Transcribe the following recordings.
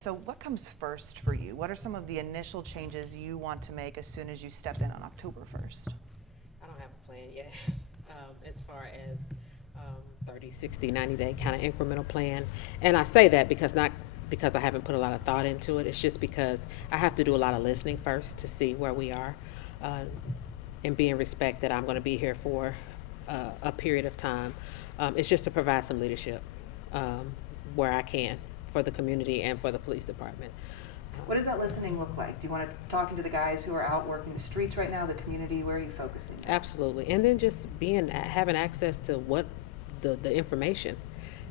So what comes first for you? What are some of the initial changes you want to make as soon as you step in on October 1st? I don't have a plan yet as far as 30, 60, 90-day kind of incremental plan. And I say that not because I haven't put a lot of thought into it. It's just because I have to do a lot of listening first to see where we are and be in respect that I'm going to be here for a period of time. It's just to provide some leadership where I can for the community and for the police department. What does that listening look like? Do you want to talk to the guys who are out working the streets right now, the community? Where are you focusing? Absolutely. And then just having access to what the information.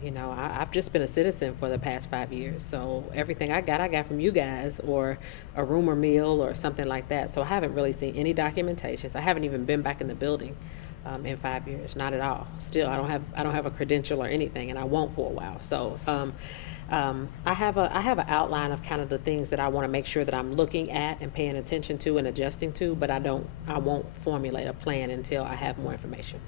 You know, I've just been a citizen for the past 5 years, so everything I got from you guys, or a rumor mill or something like that. So I haven't really seen any documentations. I haven't even been back in the building in 5 years, not at all. Still, I don't have a credential or anything, and I won't for a while. So I have an outline of kind of the things that I want to make sure that I'm looking at and paying attention to and adjusting to, but I won't formulate a plan until I have more information.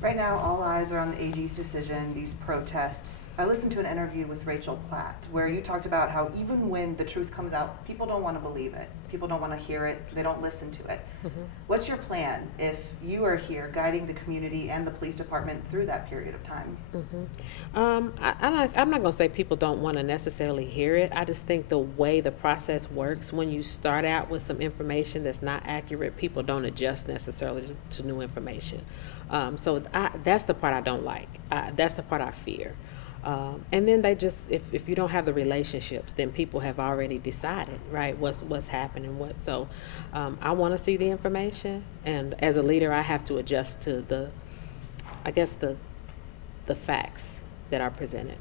Right now, all eyes are on the AG's decision, these protests. I listened to an interview with Rachel Platt where you talked about how even when the truth comes out, people don't want to believe it. People don't want to hear it. They don't listen to it. Mm-hmm. What's your plan if you are here guiding the community and the police department through that period of time? Mm-hmm. I'm not going to say people don't want to necessarily hear it. I just think the way the process works, when you start out with some information that's not accurate, people don't adjust necessarily to new information. So that's the part I don't like. That's the part I fear. And then they just, if you don't have the relationships, then people have already decided, right, what's happening, so I want to see the information, and as a leader, I have to adjust to the facts that are presented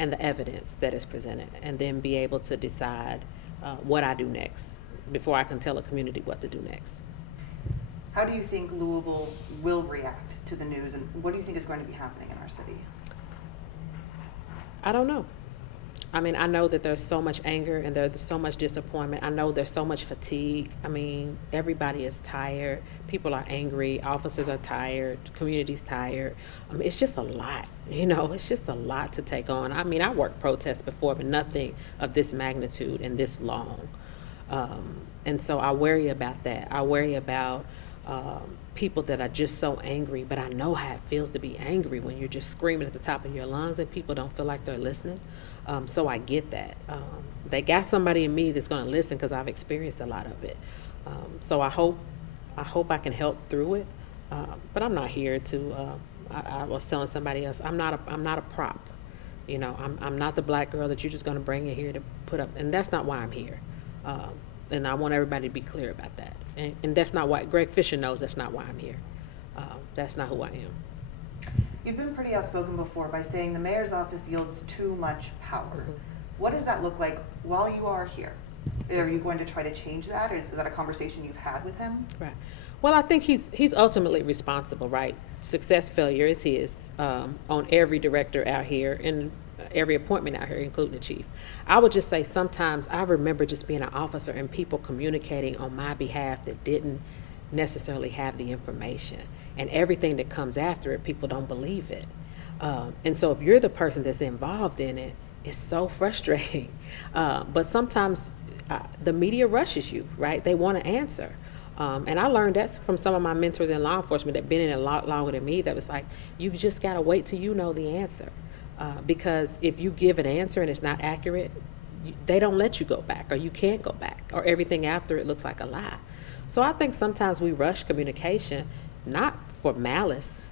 and the evidence that is presented, and then be able to decide what I do next before I can tell a community what to do next. How do you think Louisville will react to the news, and what do you think is going to be happening in our city? I don't know. I mean, I know that there's so much anger and there's so much disappointment. I know there's so much fatigue. I mean, everybody is tired. People are angry. Officers are tired. Community's tired. I mean, it's just a lot. You know, it's just a lot to take on. I mean, I worked protests before, but nothing of this magnitude and this long. And so I worry about that. I worry about people that are just so angry, but I know how it feels to be angry when you're just screaming at the top of your lungs and people don't feel like they're listening. So I get that. They got somebody in me that's going to listen because I've experienced a lot of it. So I hope I can help through it. But I'm not here to. I was telling somebody else, I'm not a prop. You know, I'm not the black girl that you're just going to bring in here to put up, and that's not why I'm here. And I want everybody to be clear about that. And that's not why, Greg Fischer knows that's not why I'm here. That's not who I am. You've been pretty outspoken before by saying the mayor's office yields too much power. Mm-hmm. What does that look like while you are here? Are you going to try to change that, or is that a conversation you've had with him? Right. Well, I think he's ultimately responsible, right? Success, failure is his on every director out here and every appointment out here, including the chief. I would just say sometimes I remember just being an officer and people communicating on my behalf that didn't necessarily have the information. And everything that comes after it, people don't believe it. And so if you're the person that's involved in it, it's so frustrating. But sometimes the media rushes you, right? They want to answer. And I learned that from some of my mentors in law enforcement that have been in it a lot longer than me, that was like, you just got to wait till you know the answer. Because if you give an answer and it's not accurate, they don't let you go back, or you can't go back, or everything after it looks like a lie. So I think sometimes we rush communication, not for malice,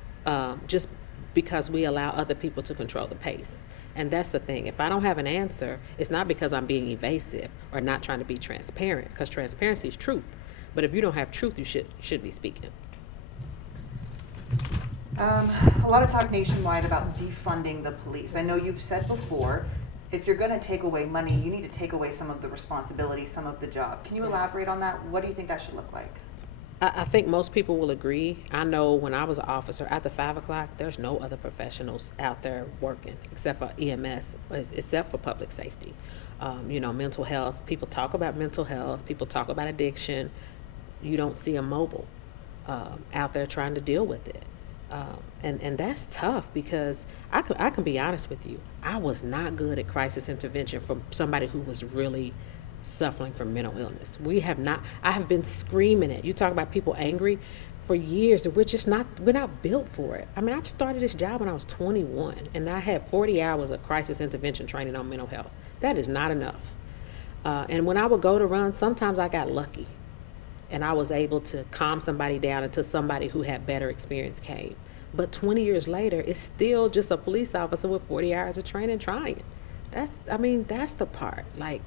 just because we allow other people to control the pace. And that's the thing. If I don't have an answer, it's not because I'm being evasive or not trying to be transparent, because transparency is truth. But if you don't have truth, you should be speaking. A lot of talk nationwide about defunding the police. I know you've said before, if you're going to take away money, you need to take away some of the responsibility, some of the job. Can you elaborate on that? What do you think that should look like? I think most people will agree. I know when I was an officer, after 5 o'clock, there's no other professionals out there working except for EMS, except for public safety. You know, mental health. People talk about mental health. People talk about addiction. You don't see a mobile out there trying to deal with it. And that's tough because I can be honest with you. I was not good at crisis intervention for somebody who was really suffering from mental illness. I have been screaming it. You talk about people angry for years, and we're not built for it. I mean, I started this job when I was 21, and I had 40 hours of crisis intervention training on mental health. That is not enough. And when I would go to run, sometimes I got lucky, and I was able to calm somebody down until somebody who had better experience came. But 20 years later, it's still just a police officer with 40 hours of training trying. That's the part. Like,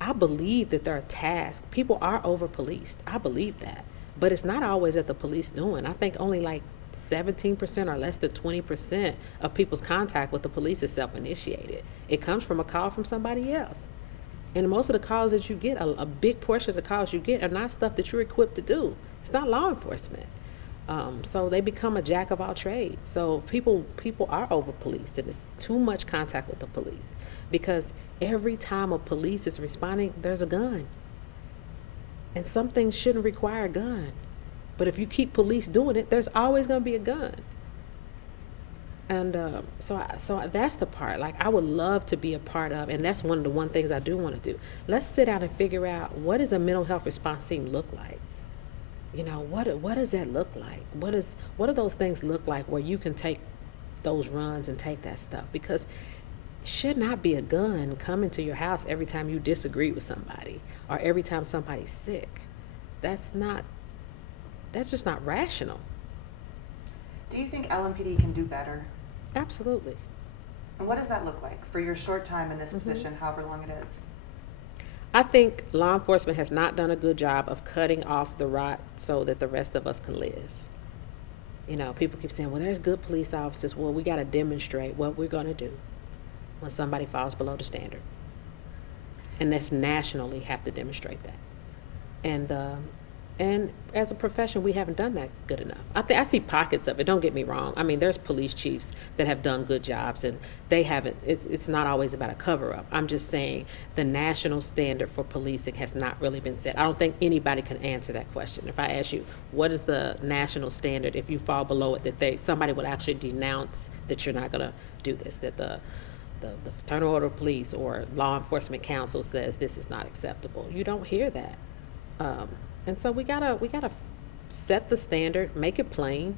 I believe that there are tasks. People are over-policed. I believe that. But it's not always that the police doing. I think only like 17% or less than 20% of people's contact with the police is self-initiated. It comes from a call from somebody else. And most of the calls that you get, a big portion of the calls you get are not stuff that you're equipped to do. It's not law enforcement. So they become a jack of all trades. So people are over-policed, and it's too much contact with the police. Because every time a police is responding, there's a gun. And some things shouldn't require a gun. But if you keep police doing it, there's always going to be a gun. And so that's the part. Like, I would love to be a part of, and that's one of the things I do want to do. Let's sit down and figure out, what does a mental health response team look like? You know, what does that look like? What do those things look like where you can take those runs and take that stuff? Because it should not be a gun coming to your house every time you disagree with somebody or every time somebody's sick. That's just not rational. Do you think LMPD can do better? Absolutely. And what does that look like for your short time in this position, however long it is? I think law enforcement has not done a good job of cutting off the rot so that the rest of us can live. You know, people keep saying, well, there's good police officers. Well, we got to demonstrate what we're going to do when somebody falls below the standard. And that's nationally have to demonstrate that. And as a profession, we haven't done that good enough. I see pockets of it, don't get me wrong. I mean, there's police chiefs that have done good jobs, and they haven't, it's not always about a cover-up. I'm just saying the national standard for policing has not really been set. I don't think anybody can answer that question. If I ask you, what is the national standard, if you fall below it, that somebody would actually denounce that you're not gonna do this, that the Fraternal Order of Police or Law Enforcement Council says this is not acceptable. You don't hear that. And so we gotta set the standard, make it plain,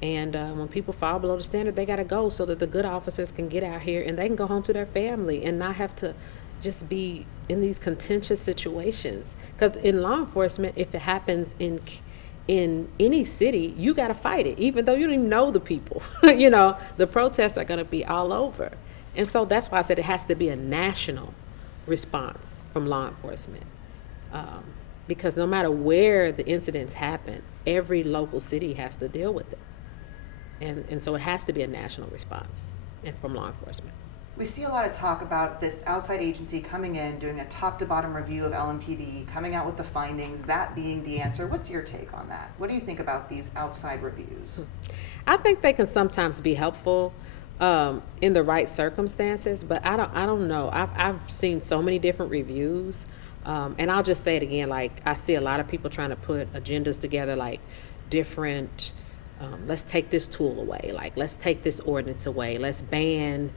and when people fall below the standard, they gotta go so that the good officers can get out here and they can go home to their family and not have to just be in these contentious situations. Because in law enforcement, if it happens in any city, you gotta fight it, even though you don't even know the people. You know, the protests are gonna be all over. And so that's why I said it has to be a national response from law enforcement. Because no matter where the incidents happen, every local city has to deal with it. And so it has to be a national response and from law enforcement. We see a lot of talk about this outside agency coming in, doing a top-to-bottom review of LMPD, coming out with the findings, that being the answer. What's your take on that? What do you think about these outside reviews? I think they can sometimes be helpful in the right circumstances, but I don't know. I've seen so many different reviews. And I'll just say it again, like, I see a lot of people trying to put agendas together, like different, let's take this tool away, like, let's take this ordinance away, let's ban,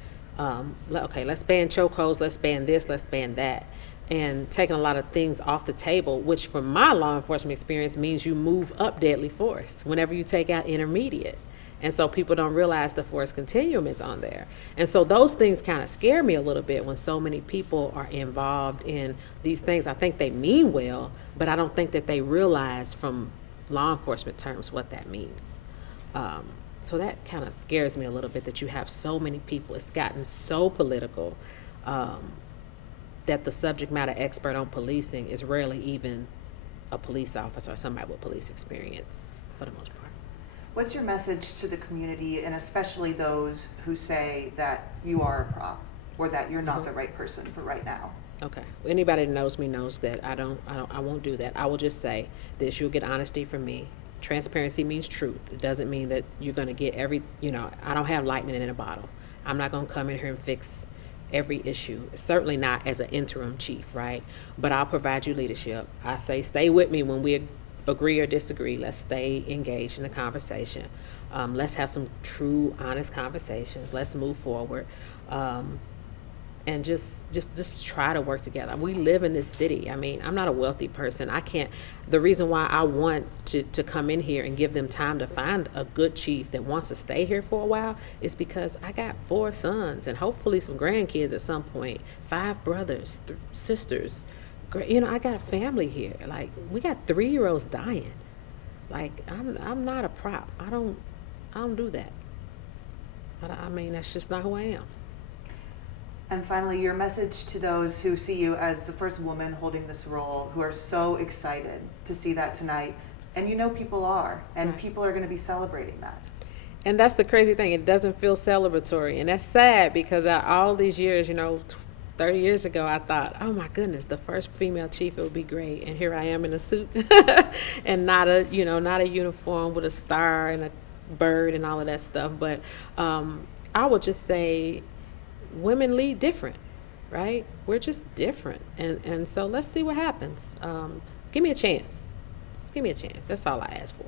let's ban chokeholds, let's ban this, let's ban that, and taking a lot of things off the table, which from my law enforcement experience means you move up deadly force whenever you take out intermediate. And so people don't realize the force continuum is on there. And so those things kind of scare me a little bit when so many people are involved in these things. I think they mean well, but I don't think that they realize from law enforcement terms what that means. So that kind of scares me a little bit, that you have so many people. It's gotten so political that the subject matter expert on policing is rarely even a police officer or somebody with police experience for the most part. What's your message to the community, and especially those who say that you are a prop or that you're not the right person for right now? Okay. Anybody that knows me knows that I won't do that. I will just say this: you'll get honesty from me. Transparency means truth. It doesn't mean that you're going to get I don't have lightning in a bottle. I'm not going to come in here and fix every issue. Certainly not as an interim chief, right? But I'll provide you leadership. I say stay with me when we agree or disagree. Let's stay engaged in the conversation. Let's have some true, honest conversations. Let's move forward. And just try to work together. We live in this city. I mean, I'm not a wealthy person. I can't, the reason why I want to come in here and give them time to find a good chief that wants to stay here for a while is because I got 4 sons and hopefully some grandkids at some point, 5 brothers, sisters. You know, I got family here. Like, we got 3-year-olds dying. Like, I'm not a prop. I don't do that. I mean, that's just not who I am. And finally, your message to those who see you as the first woman holding this role, who are so excited to see that tonight. And you know people are, and Right. people are going to be celebrating that. And that's the crazy thing. It doesn't feel celebratory. And that's sad because all these years, 30 years ago, I thought, oh my goodness, the first female chief, it would be great. And here I am in a suit and not a uniform with a star and a bird and all of that stuff. But I would just say, women lead different, right? We're just different. And so let's see what happens. Give me a chance. Just give me a chance. That's all I ask for.